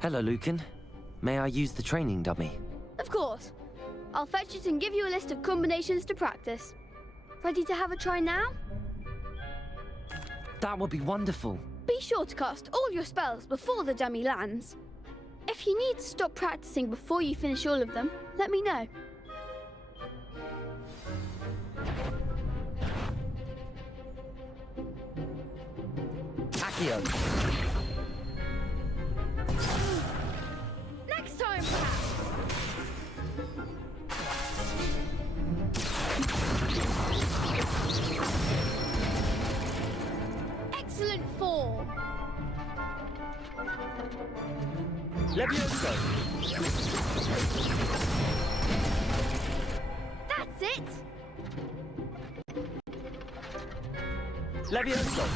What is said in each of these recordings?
Hello, Lucan. May I use the training dummy? Of course. I'll fetch it and give you a list of combinations to practice. Ready to have a try now? That would be wonderful. Be sure to cast all your spells before the dummy lands. If you need to stop practicing before you finish all of them, let me know. Accio. Next time, perhaps. Excellent form. Levioso. That's it. Levioso.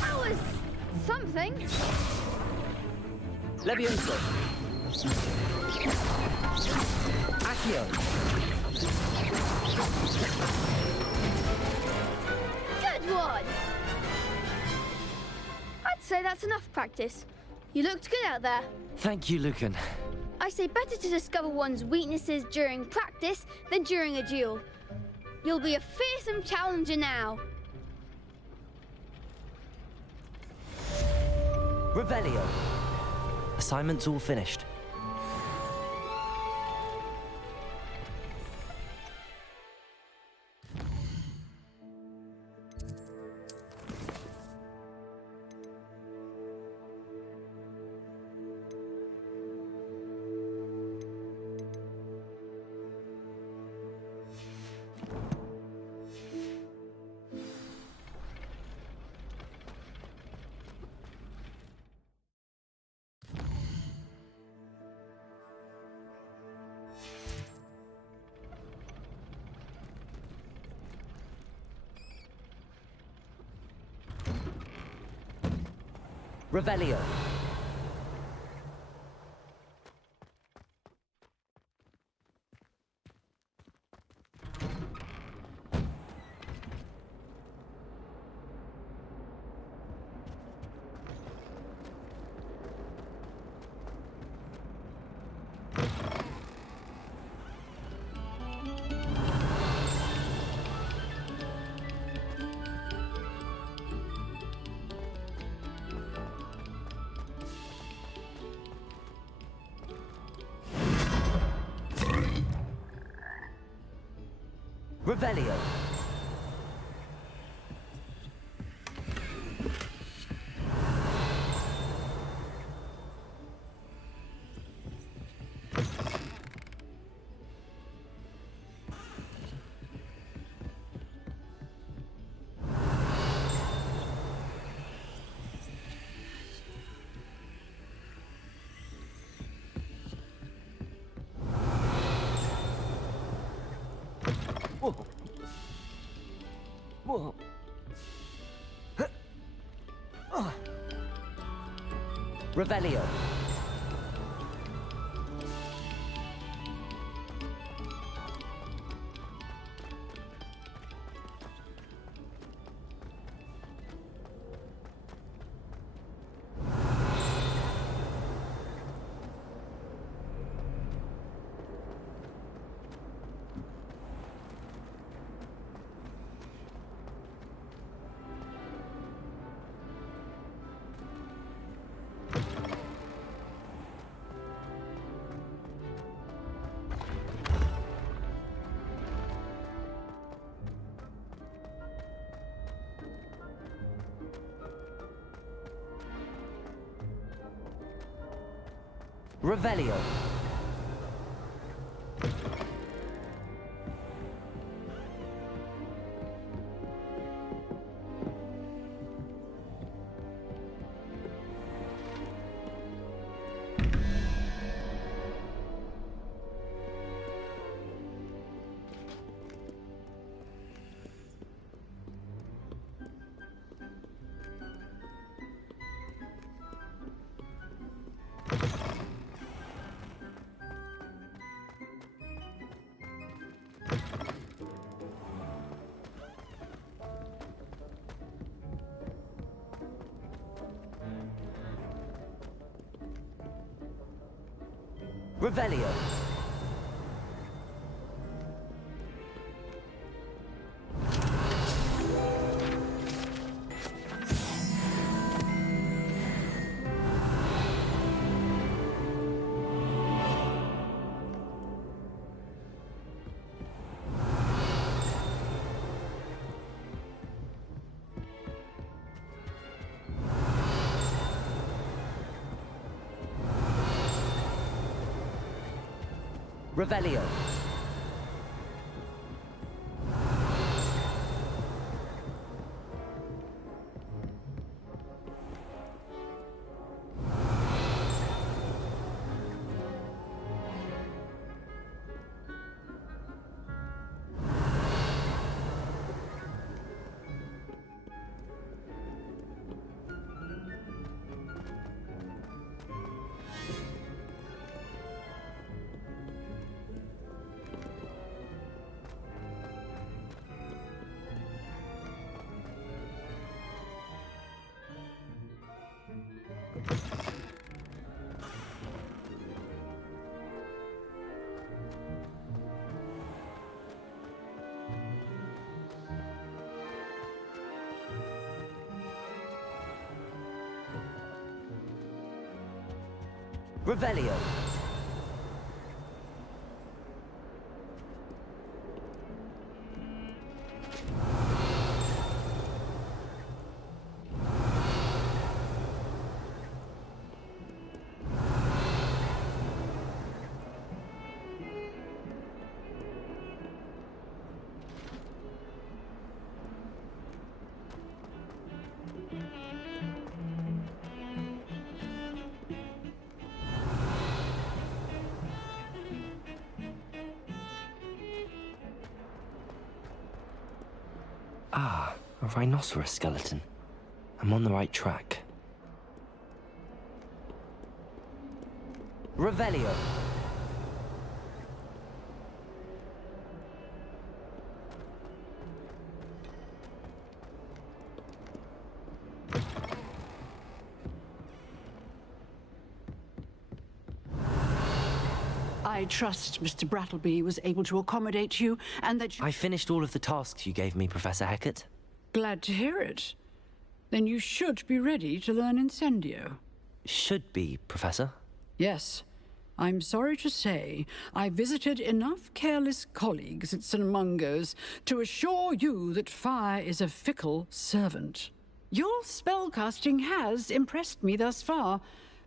That was something. Levioso. Accio. Good one. I'd say that's enough practice. You looked good out there. Thank you, Lucan. I say better to discover one's weaknesses during practice than during a duel. You'll be a fearsome challenger now. Revelio. Assignment's all finished. Revelio. Revelio. Whoa. Whoa. Revelio. Revelio. Revelio. Revelio. Revelio. Ah, a rhinoceros skeleton. I'm on the right track. Revelio. I trust Mr. Brattleby was able to accommodate you and that you... I finished all of the tasks you gave me, Professor Hecat. Glad to hear it. Then you should be ready to learn Incendio. Should be, Professor. Yes. I'm sorry to say, I visited enough careless colleagues at St. Mungo's to assure you that fire is a fickle servant. Your spellcasting has impressed me thus far,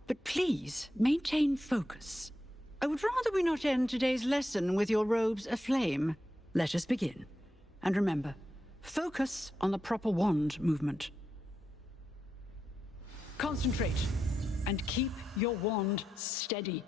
but please maintain focus. I would rather we not end today's lesson with your robes aflame. Let us begin. And remember, focus on the proper wand movement. Concentrate, and keep your wand steady.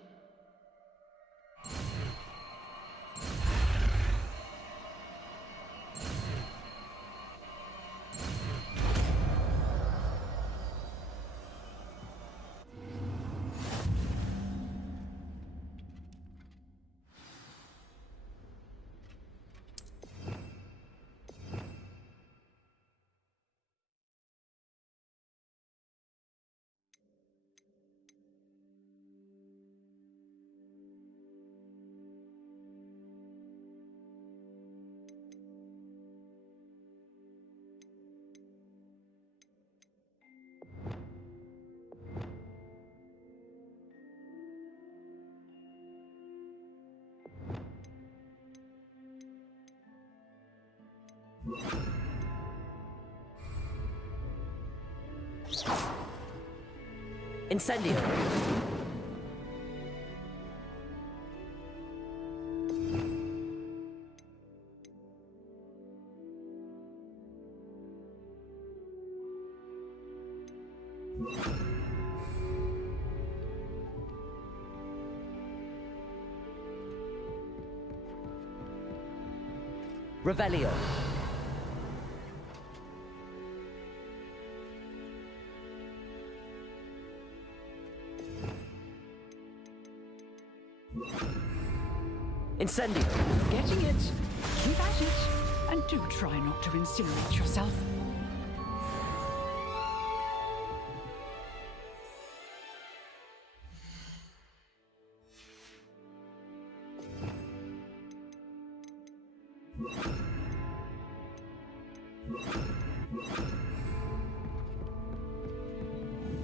Incendio. Revelio. Incendio. Getting it. Keep at it. And do try not to incinerate yourself.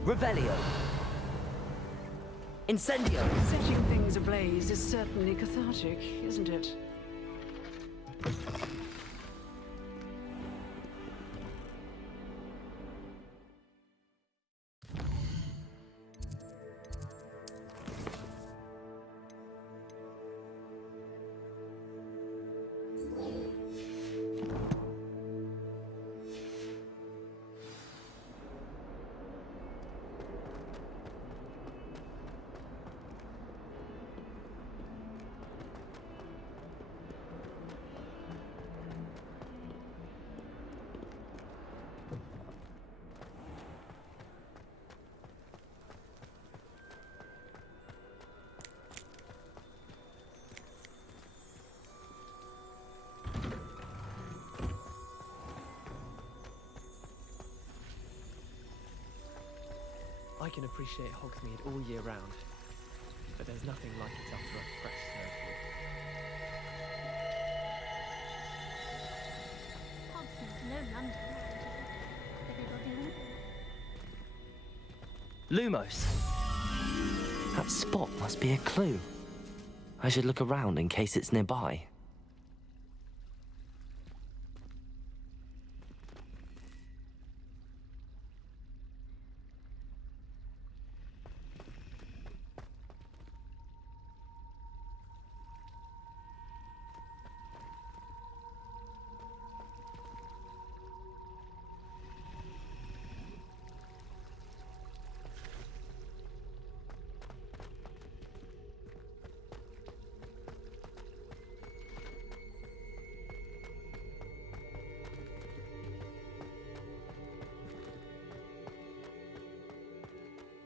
Revelio. Incendio. Setting things ablaze is certainly cathartic, isn't it? I can appreciate Hogsmeade all year round, but there's nothing like it after a fresh snowfall. Hogsmeade, no London. Lumos. That spot must be a clue. I should look around in case it's nearby.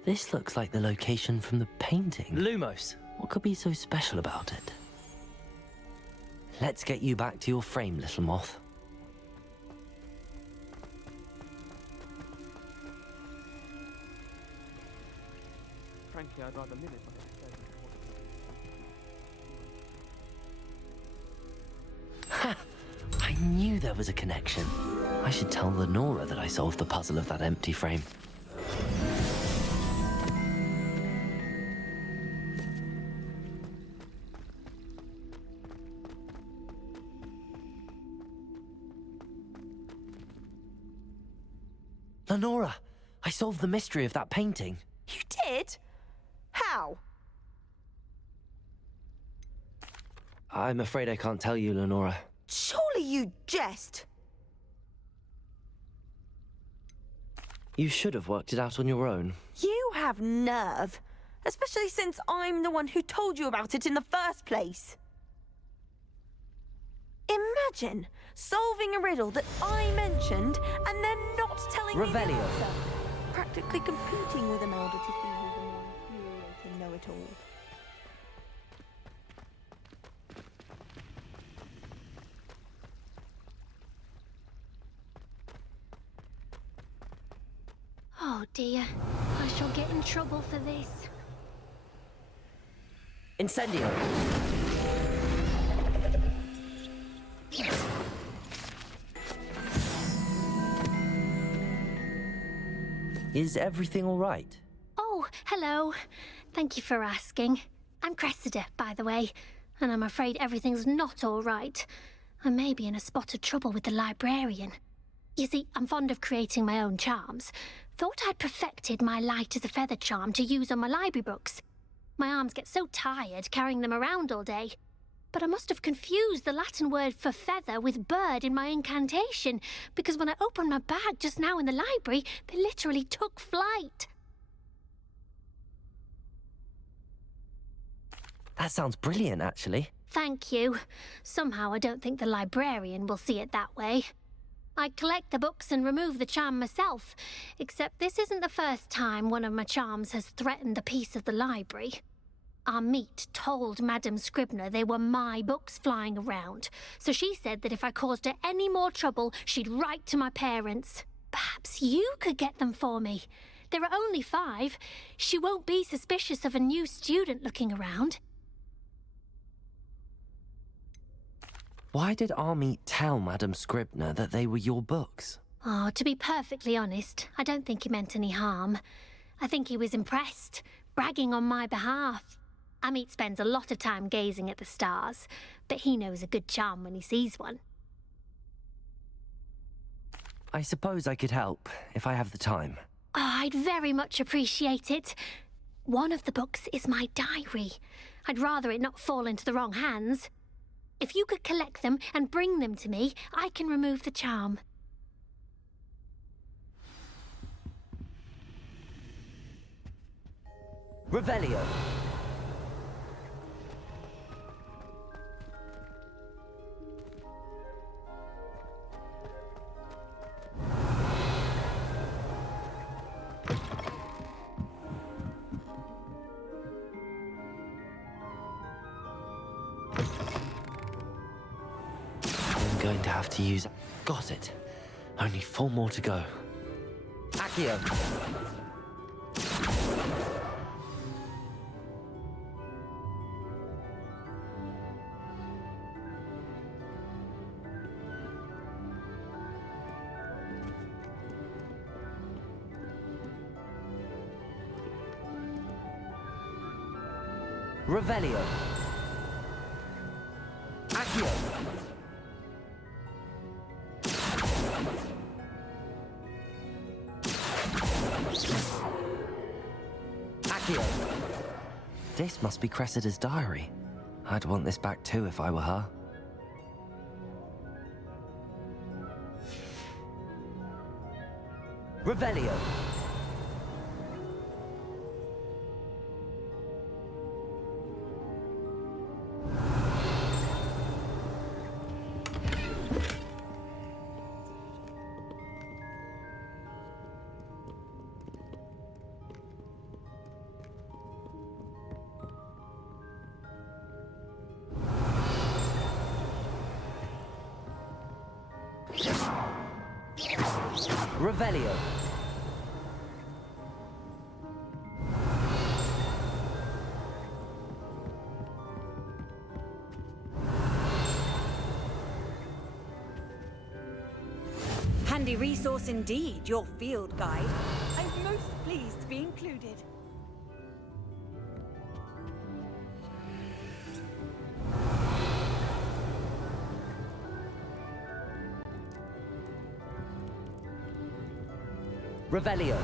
This looks like the location from the painting. Lumos. What could be so special about it? Let's get you back to your frame, little moth. Frankly, I'd rather limit my Ha! I knew there was a connection. I should tell Lenora that I solved the puzzle of that empty frame. Lenora, I solved the mystery of that painting. You did? How? I'm afraid I can't tell you, Lenora. Surely you jest. You should have worked it out on your own. You have nerve. Especially since I'm the one who told you about it in the first place. Imagine solving a riddle that I mentioned and then not telling me the Revelio. answer. Practically competing with Imelda to see who's the more infuriating know-it-all. Oh dear, I shall get in trouble for this. Incendio. Is everything all right? Oh, hello. Thank you for asking. I'm Cressida, by the way, and I'm afraid everything's not all right. I may be in a spot of trouble with the librarian. You see, I'm fond of creating my own charms. Thought I'd perfected my light as a feather charm to use on my library books. My arms get so tired carrying them around all day. But I must have confused the Latin word for feather with bird in my incantation, because when I opened my bag just now in the library, they literally took flight. That sounds brilliant, actually. Thank you. Somehow I don't think the librarian will see it that way. I collect the books and remove the charm myself, except this isn't the first time one of my charms has threatened the peace of the library. Our meet told Madame Scribner they were my books flying around, so she said that if I caused her any more trouble, she'd write to my parents. Perhaps you could get them for me. There are only 5. She won't be suspicious of a new student looking around. Why did Army tell Madam Scribner that they were your books? Oh, to be perfectly honest, I don't think he meant any harm. I think he was impressed, bragging on my behalf. Amit spends a lot of time gazing at the stars, but he knows a good charm when he sees one. I suppose I could help, if I have the time. Oh, I'd very much appreciate it. One of the books is my diary. I'd rather it not fall into the wrong hands. If you could collect them and bring them to me, I can remove the charm. Revelio. I'm going to have to use... Got it. Only 4 more to go. Accio. Revelio. Accio. Accio. This must be Cressida's diary. I'd want this back too if I were her. Revelio. Revelio. Handy resource indeed, your field guide. I'm most pleased to be included. Revelio.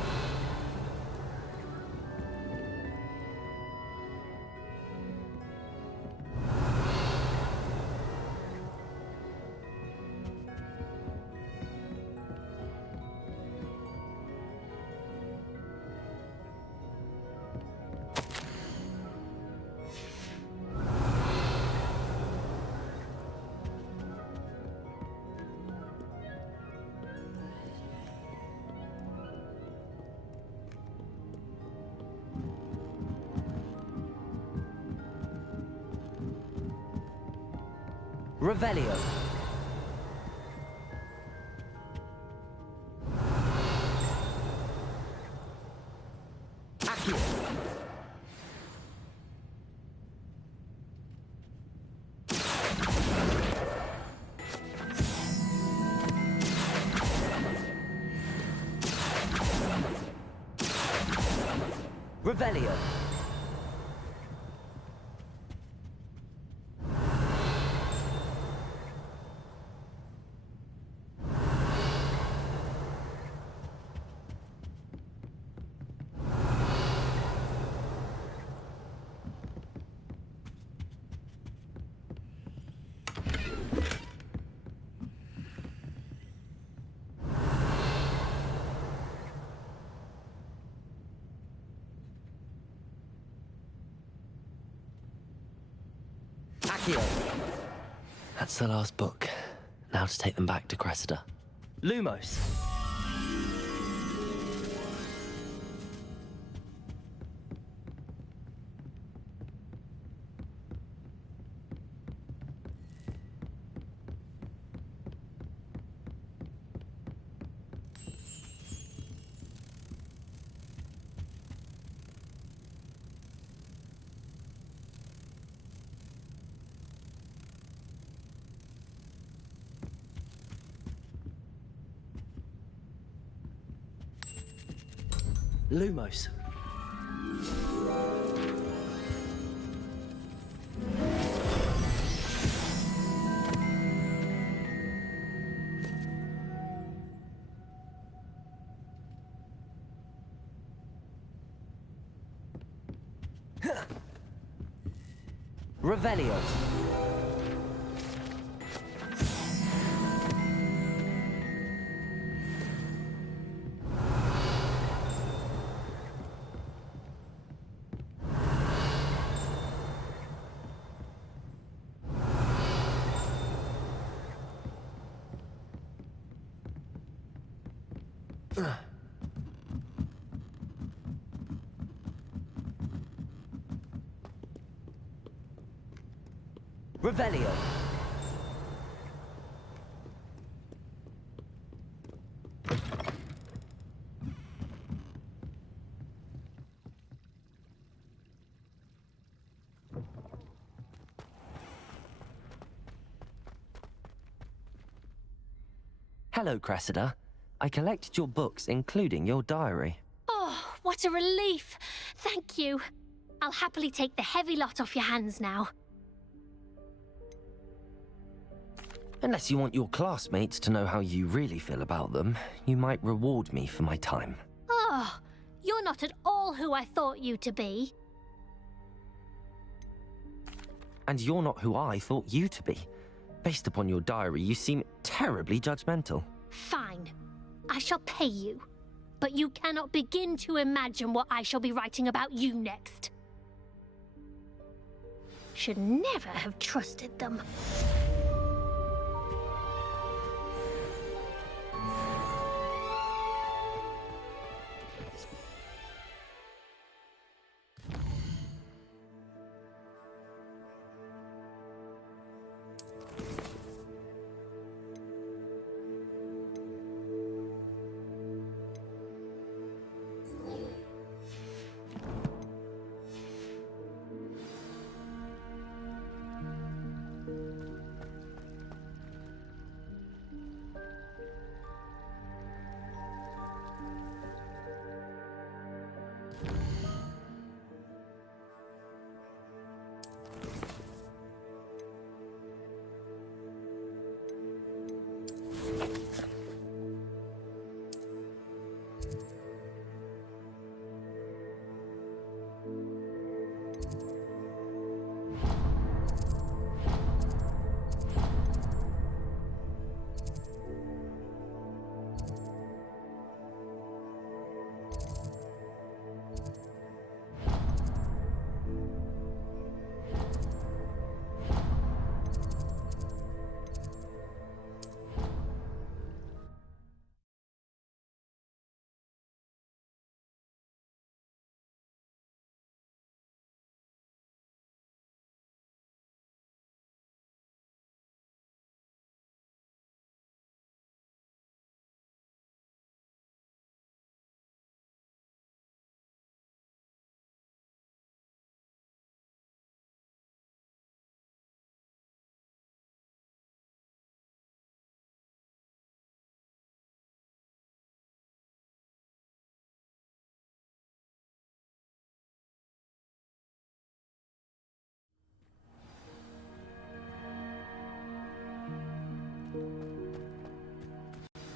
Revelio. Accio. Revelio. Accio. That's the last book. Now to take them back to Cressida. Lumos. Lumos. Revelio. Revelio. Hello, Cressida. I collected your books, including your diary. Oh, what a relief. Thank you. I'll happily take the heavy lot off your hands now. Unless you want your classmates to know how you really feel about them, you might reward me for my time. Oh, you're not at all who I thought you to be. And you're not who I thought you to be. Based upon your diary, you seem terribly judgmental. Fine. I shall pay you. But you cannot begin to imagine what I shall be writing about you next. Should never have trusted them.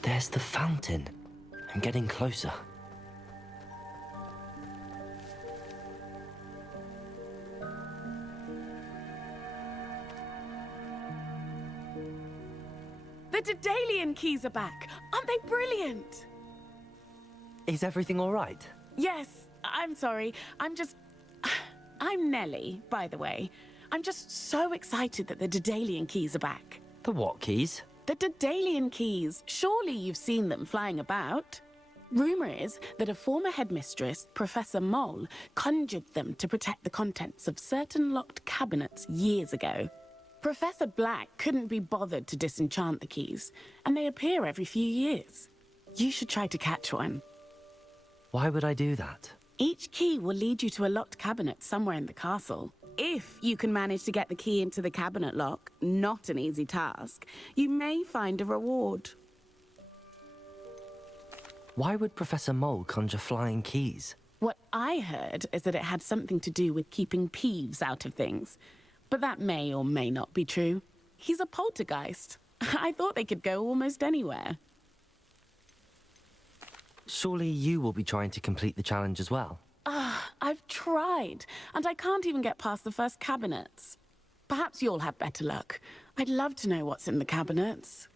There's the fountain. I'm getting closer. The Daedalian keys are back. Aren't they brilliant? Is everything all right? Yes, I'm sorry. I'm Nellie, by the way. I'm just so excited that the Daedalian keys are back. The what keys? The Daedalian keys. Surely you've seen them flying about. Rumour is that a former headmistress, Professor Moll, conjured them to protect the contents of certain locked cabinets years ago. Professor Black couldn't be bothered to disenchant the keys, and they appear every few years. You should try to catch one. Why would I do that? Each key will lead you to a locked cabinet somewhere in the castle. If you can manage to get the key into the cabinet lock, not an easy task, you may find a reward. Why would Professor Mole conjure flying keys? What I heard is that it had something to do with keeping Peeves out of things. But that may or may not be true. He's a poltergeist. I thought they could go almost anywhere. Surely you will be trying to complete the challenge as well? I've tried, and I can't even get past the first cabinets. Perhaps you'll have better luck. I'd love to know what's in the cabinets.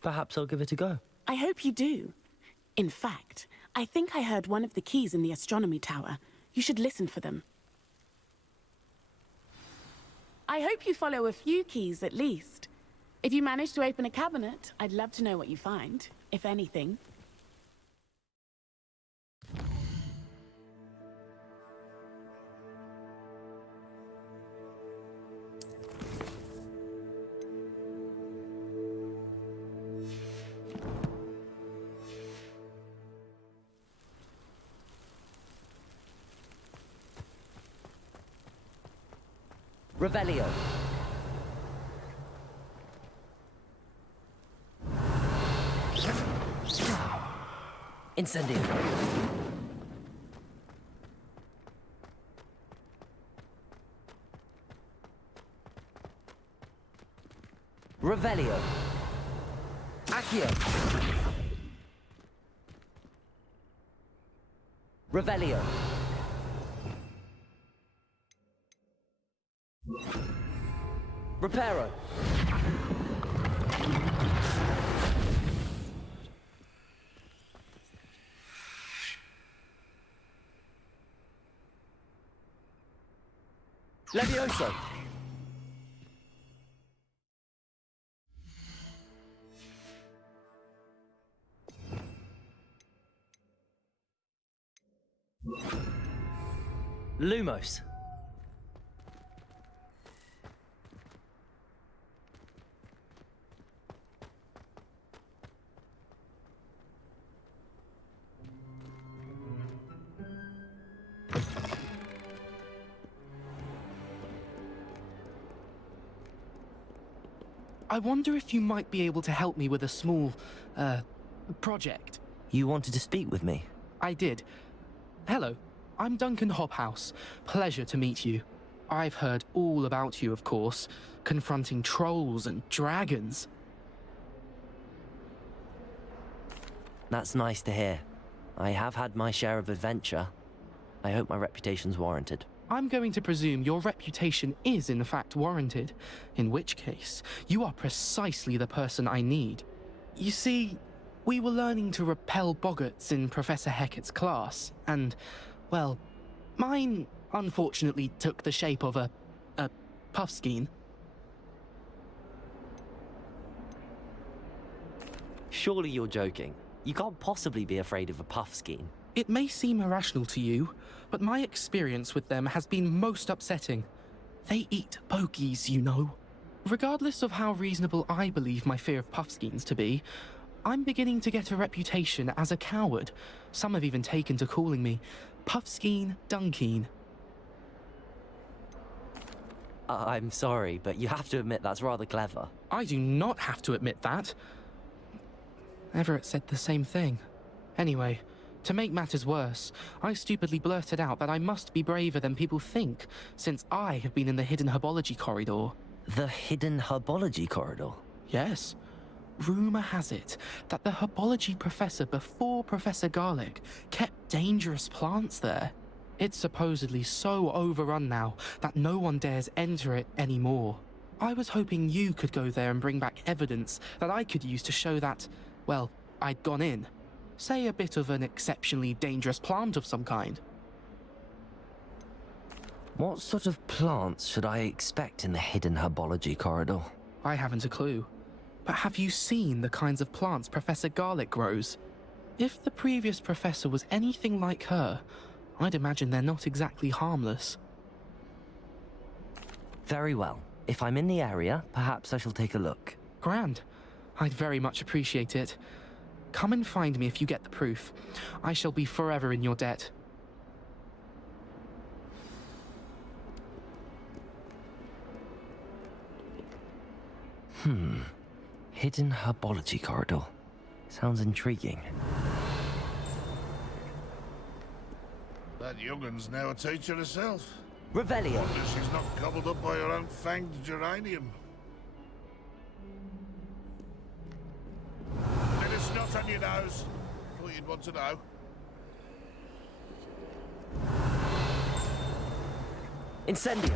Perhaps I'll give it a go. I hope you do. In fact, I think I heard one of the keys in the astronomy tower. You should listen for them. I hope you follow a few keys at least. If you manage to open a cabinet, I'd love to know what you find, if anything. Revelio. Incendio. Revelio. Accio. Revelio. Reparo. Levioso. Lumos. I wonder if you might be able to help me with a small, project. You wanted to speak with me? I did. Hello, I'm Duncan Hobhouse. Pleasure to meet you. I've heard all about you, of course, confronting trolls and dragons. That's nice to hear. I have had my share of adventure. I hope my reputation's warranted. I'm going to presume your reputation is in fact warranted, in which case, you are precisely the person I need. You see, we were learning to repel boggarts in Professor Hecat's class, and, well, mine unfortunately took the shape of a puffskein. Surely you're joking. You can't possibly be afraid of a puffskein. It may seem irrational to you, but my experience with them has been most upsetting. They eat bogies, you know. Regardless of how reasonable I believe my fear of puffskeins to be, I'm beginning to get a reputation as a coward. Some have even taken to calling me Puffskein Dunkeen. I'm sorry, but you have to admit that's rather clever. I do not have to admit that. Everett said the same thing. Anyway, to make matters worse, I stupidly blurted out that I must be braver than people think, since I have been in the hidden herbology corridor. The hidden herbology corridor? Yes. Rumor has it that the herbology professor before Professor Garlic kept dangerous plants there. It's supposedly so overrun now that no one dares enter it anymore. I was hoping you could go there and bring back evidence that I could use to show that, well, I'd gone in. Say a bit of an exceptionally dangerous plant of some kind. What sort of plants should I expect in the hidden herbology corridor? I haven't a clue. But have you seen the kinds of plants Professor Garlic grows? If the previous professor was anything like her, I'd imagine they're not exactly harmless. Very well. If I'm in the area, perhaps I shall take a look. Grand. I'd very much appreciate it. Come and find me if you get the proof. I shall be forever in your debt. Hidden herbology corridor. Sounds intriguing. That young'un's now a teacher herself. Revelio. Wonder she's not gobbled up by her own fanged geranium. Bit of snot on your nose. Thought you'd want to know. Incendio.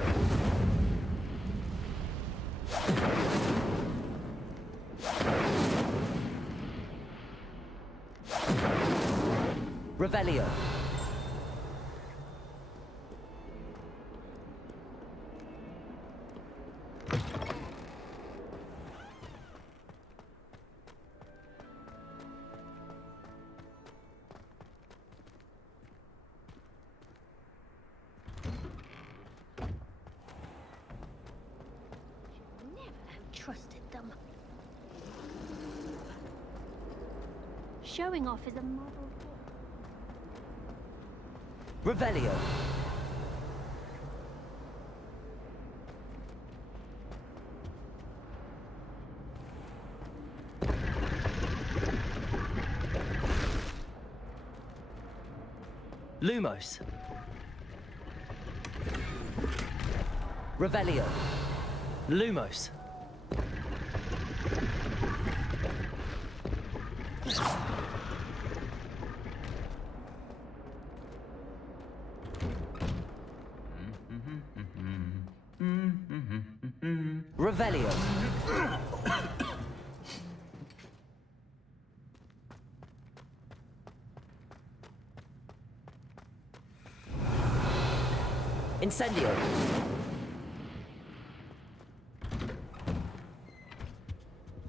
Revelio. Trusted them. Showing off is a model. Revelio. Lumos. Revelio. Lumos. Revelio. Incendio.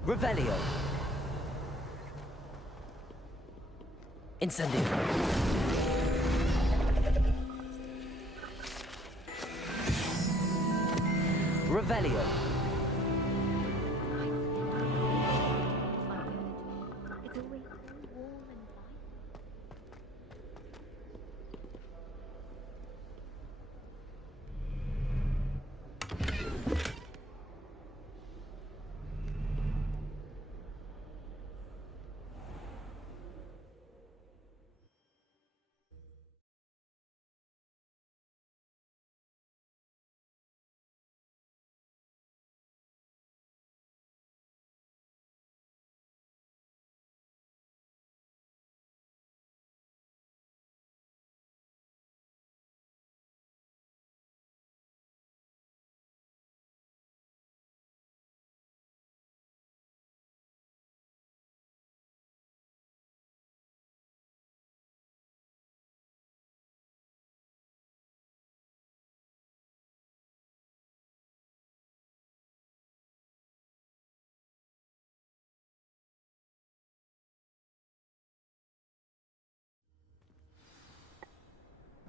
Revelio. Incendio. Revelio. It's always so warm and bright.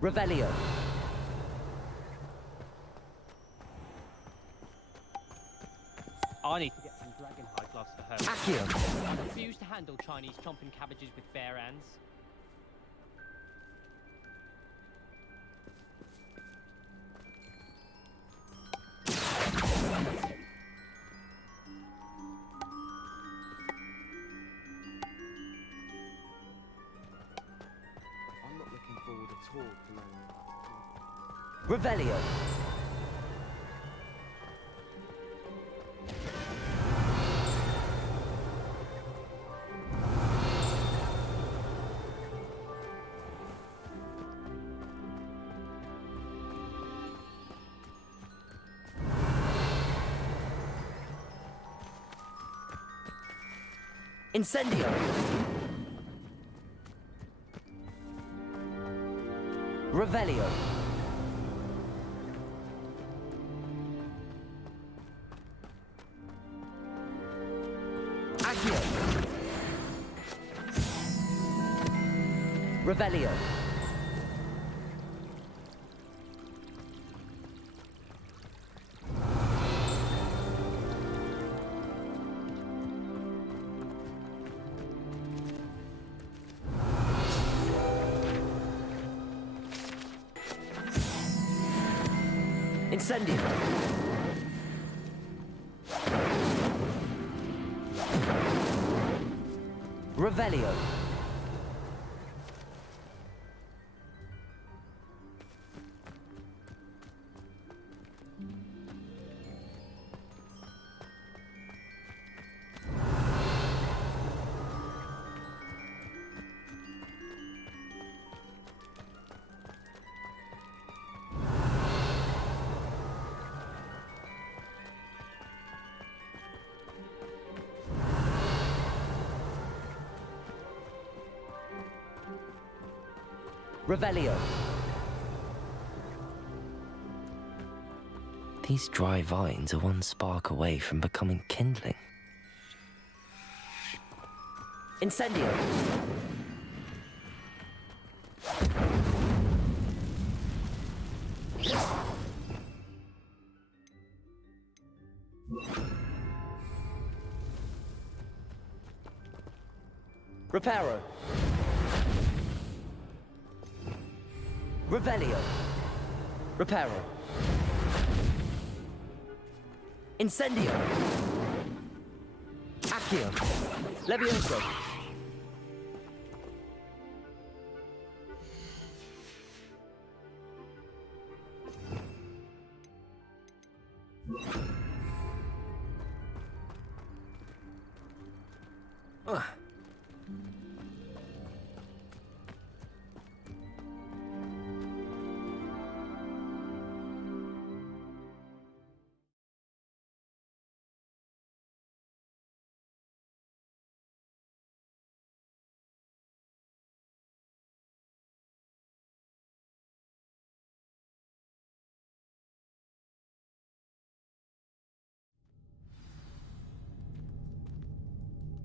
Revelio. I need to get some dragonhide gloves for her. Accio. I refuse to handle Chinese chomping cabbages with bare hands. I'm not looking forward at all to learning about the Revelio. Incendio. Revelio. Accio. Revelio. Incendio. Revelio. Revelio. These dry vines are one spark away from becoming kindling. Incendio. Reparo. Revelio. Reparo. Incendio. Accio. Levioso.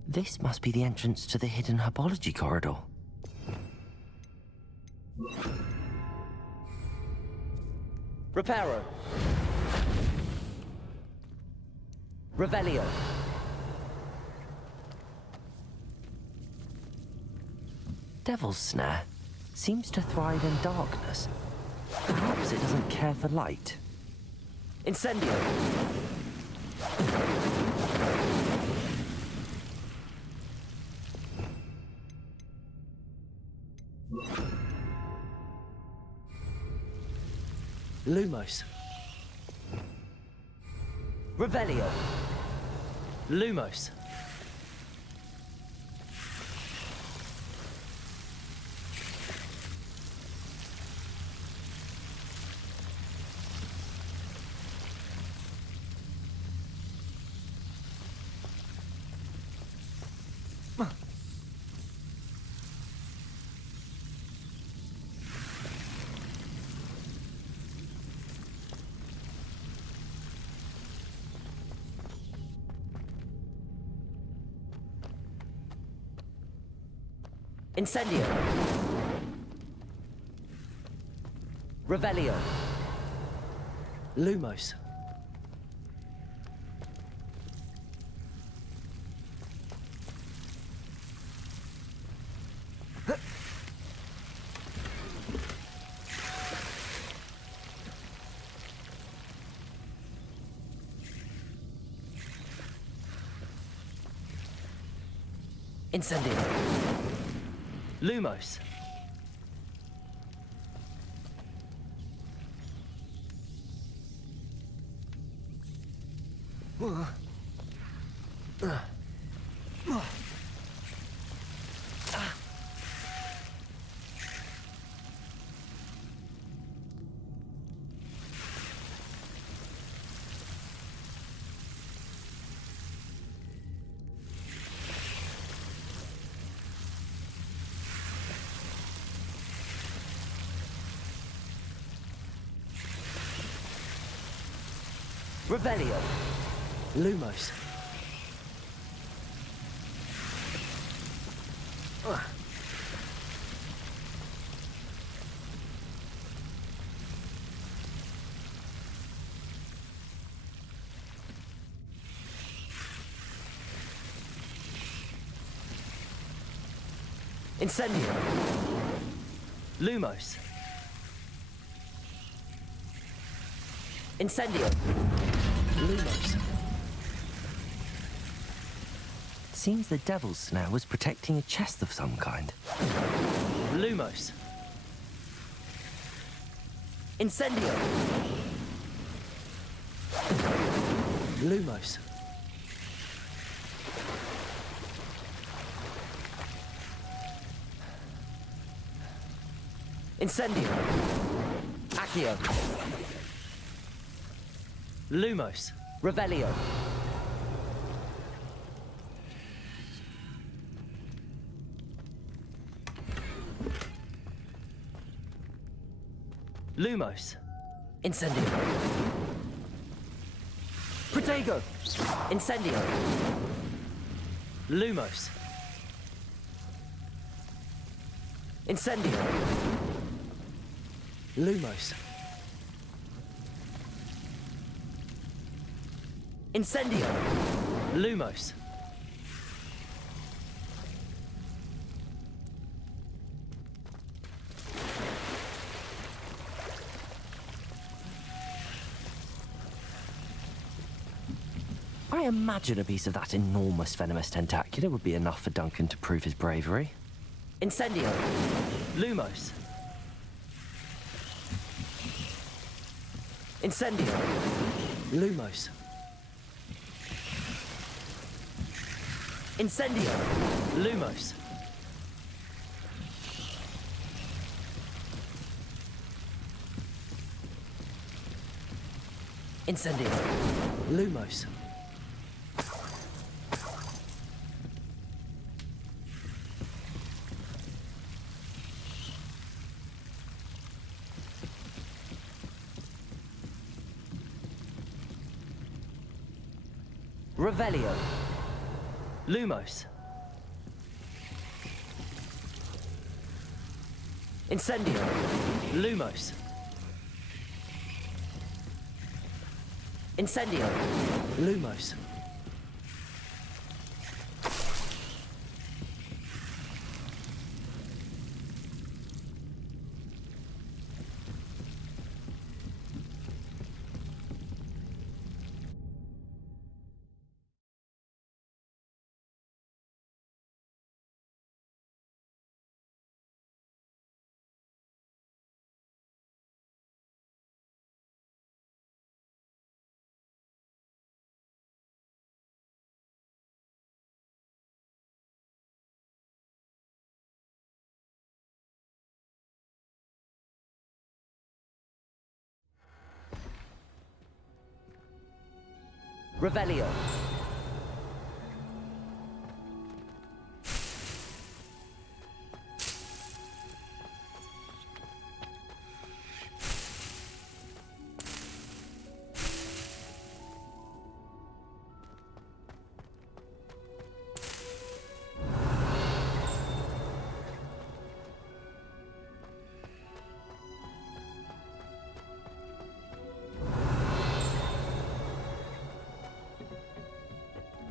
This must be the entrance to the hidden herbology corridor. Reparo. Revelio. Devil's Snare seems to thrive in darkness. Perhaps it doesn't care for light. Incendio. Lumos. Revelio. Lumos. Incendio. Revelio. Lumos. Incendio. Lumos. Revelio. Lumos. Incendio. Lumos. Incendio. Lumos. seems the devil's snare was protecting a chest of some kind. Lumos. Incendio. Lumos. Incendio. Accio. Lumos. Revelio. Lumos. Incendio. Protego. Incendio. Lumos. Incendio. Lumos. Incendio. Lumos. I imagine a piece of that enormous venomous tentacula would be enough for Duncan to prove his bravery. Incendio. Lumos. Incendio. Lumos. Incendio. Lumos. Incendio. Lumos. Revelio. Lumos. Incendio. Lumos. Incendio. Lumos. Revelio.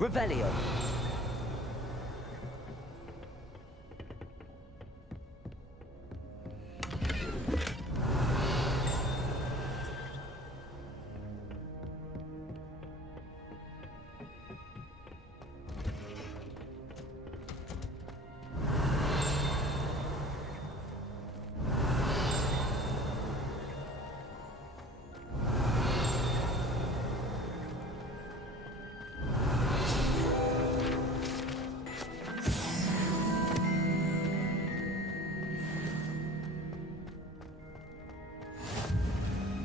Revelio.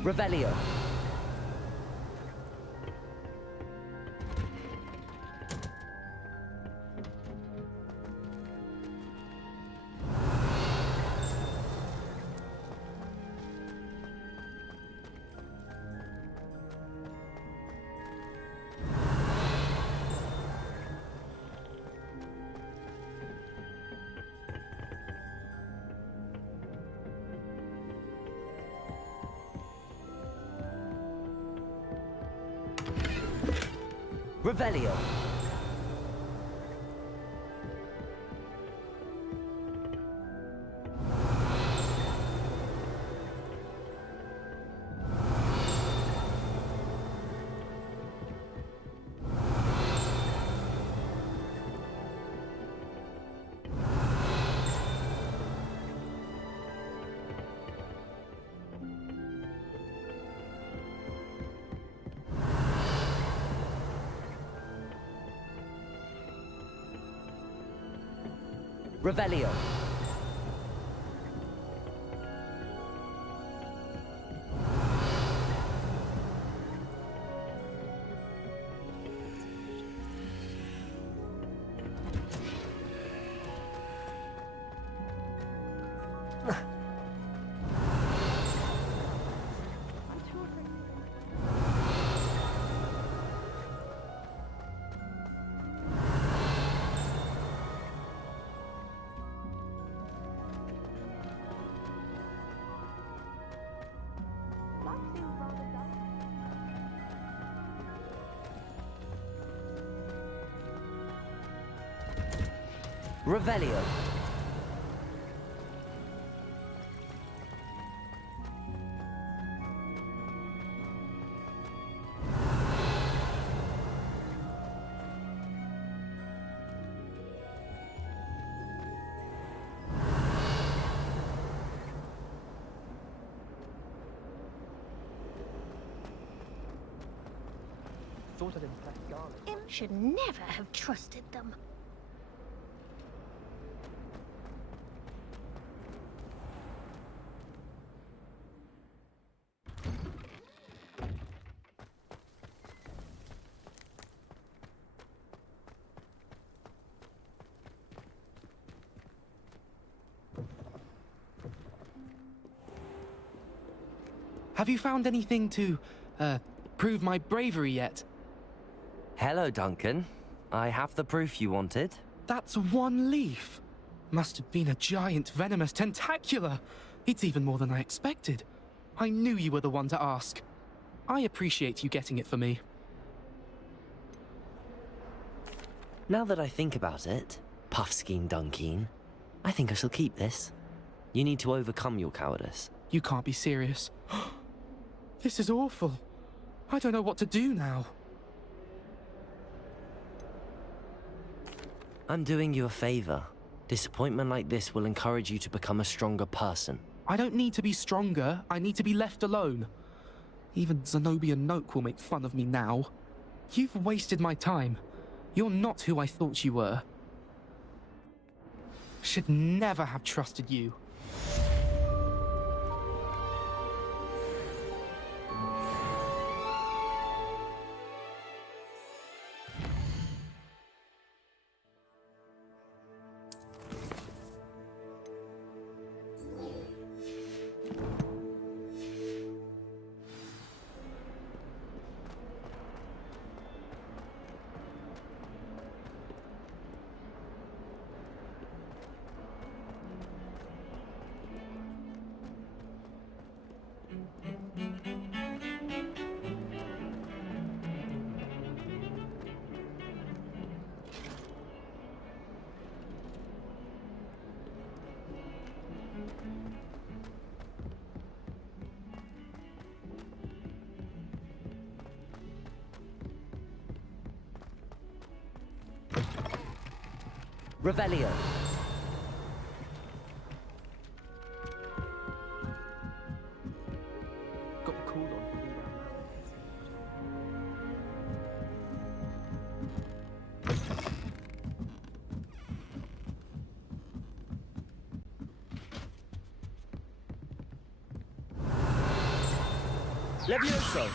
Revelio. Revelio. Revelio. Revelio. Thought I'd impress Garlic. Im should never have trusted them. Have you found anything to, prove my bravery yet? Hello, Duncan. I have the proof you wanted. That's one leaf. Must have been a giant venomous tentacula. It's even more than I expected. I knew you were the one to ask. I appreciate you getting it for me. Now that I think about it, Puffskein Dunkeen, I think I shall keep this. You need to overcome your cowardice. You can't be serious. This is awful. I don't know what to do now. I'm doing you a favor. Disappointment like this will encourage you to become a stronger person. I don't need to be stronger. I need to be left alone. Even Zenobia Noak will make fun of me now. You've wasted my time. You're not who I thought you were. Should never have trusted you. Revelio. Got the cool on for me Levioso.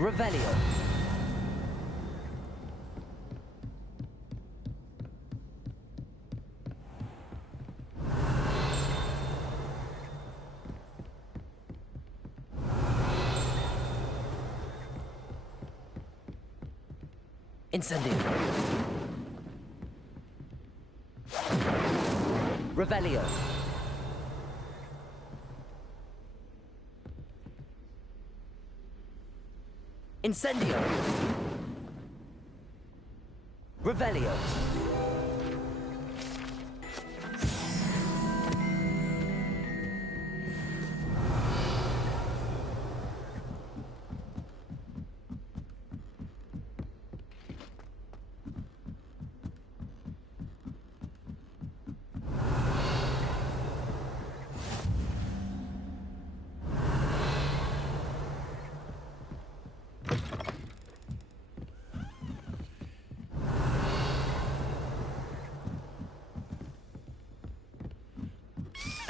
Revelio. Incendio. Revelio. Incendio. Revelio.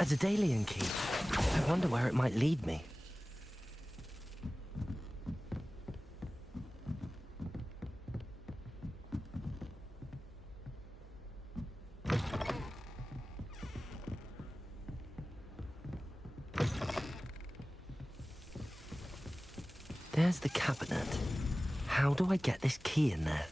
A Daedalian key. I wonder where it might lead me. There's the cabinet. How do I get this key in there?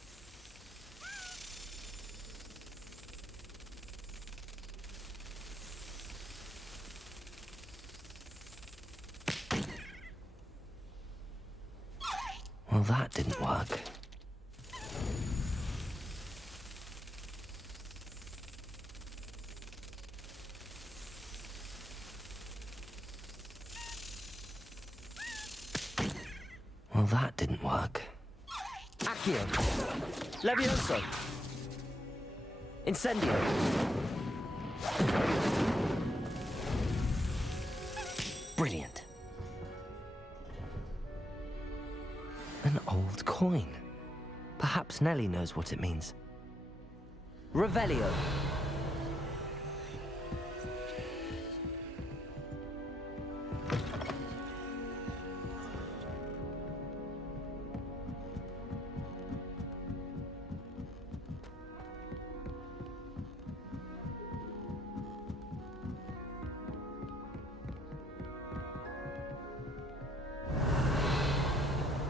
Well, that didn't work. Well, that didn't work. Accio! Levioso! Incendio! Brilliant. An old coin. Perhaps Nellie knows what it means. Revelio.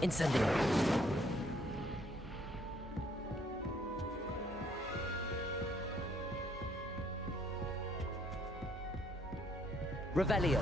Incendio. Revelio.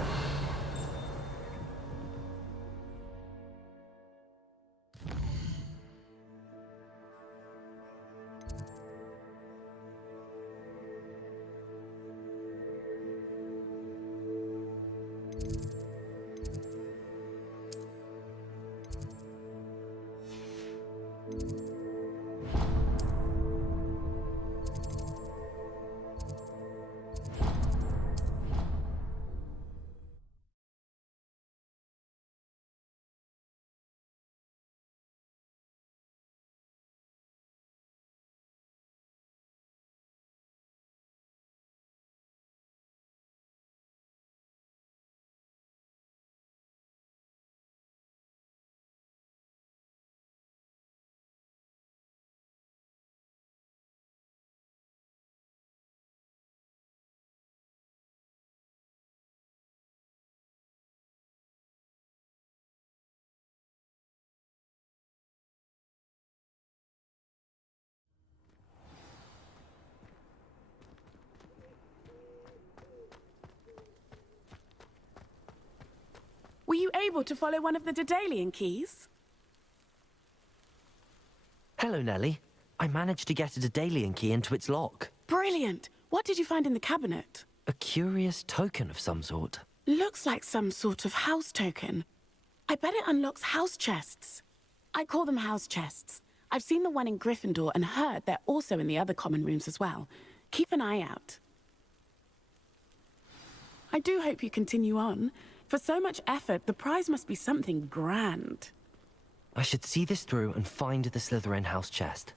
Were you able to follow one of the Daedalian keys? Hello, Nellie. I managed to get a Daedalian key into its lock. Brilliant! What did you find in the cabinet? A curious token of some sort. Looks like some sort of house token. I bet it unlocks house chests. I call them house chests. I've seen the one in Gryffindor and heard they're also in the other common rooms as well. Keep an eye out. I do hope you continue on. For so much effort, the prize must be something grand. I should see this through and find the Slytherin house chest.